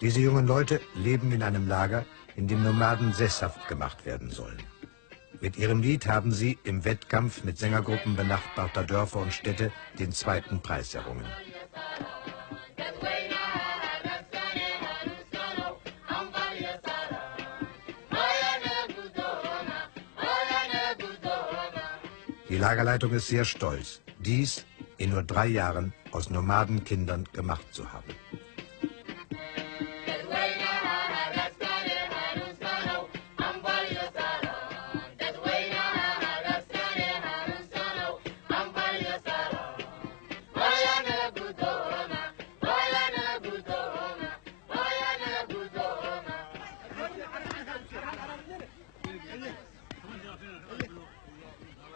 Diese jungen Leute leben in einem Lager, in dem Nomaden sesshaft gemacht werden sollen. Mit ihrem Lied haben sie im Wettkampf mit Sängergruppen benachbarter Dörfer und Städte den zweiten Preis errungen. Die Lagerleitung ist sehr stolz, dies in nur 3 Jahren aus Nomadenkindern gemacht zu haben.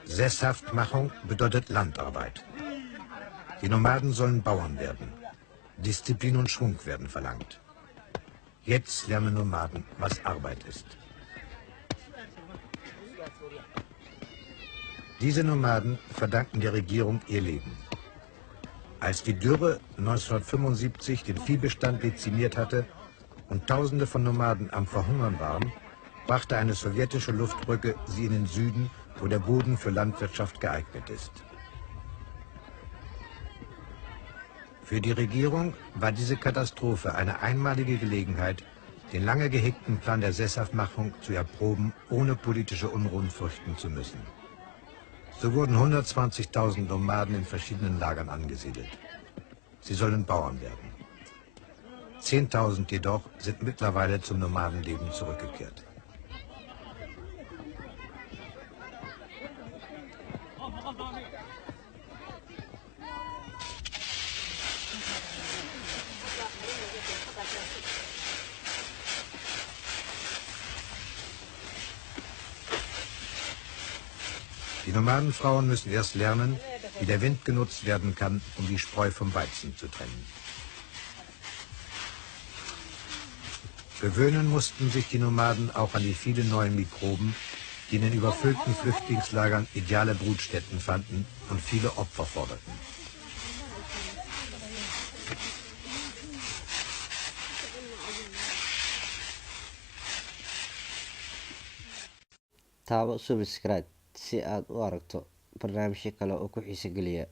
Sesshaftmachung bedeutet Landarbeit. Die Nomaden sollen Bauern werden. Disziplin und Schwung werden verlangt. Jetzt lernen Nomaden, was Arbeit ist. Diese Nomaden verdanken der Regierung ihr Leben. Als die Dürre 1975 den Viehbestand dezimiert hatte und Tausende von Nomaden am Verhungern waren, brachte eine sowjetische Luftbrücke sie in den Süden, wo der Boden für Landwirtschaft geeignet ist. Für die Regierung war diese Katastrophe eine einmalige Gelegenheit, den lange gehegten Plan der Sesshaftmachung zu erproben, ohne politische Unruhen fürchten zu müssen. So wurden 120.000 Nomaden in verschiedenen Lagern angesiedelt. Sie sollen Bauern werden. 10.000 jedoch sind mittlerweile zum Nomadenleben zurückgekehrt. Die Nomadenfrauen müssen erst lernen, wie der Wind genutzt werden kann, um die Spreu vom Weizen zu trennen. Gewöhnen mussten sich die Nomaden auch an die vielen neuen Mikroben, die in den überfüllten Flüchtlingslagern ideale Brutstätten fanden und viele Opfer forderten. taabo subscribe si aad u aragto barnaamijyo kale oo ku xiiso geliya.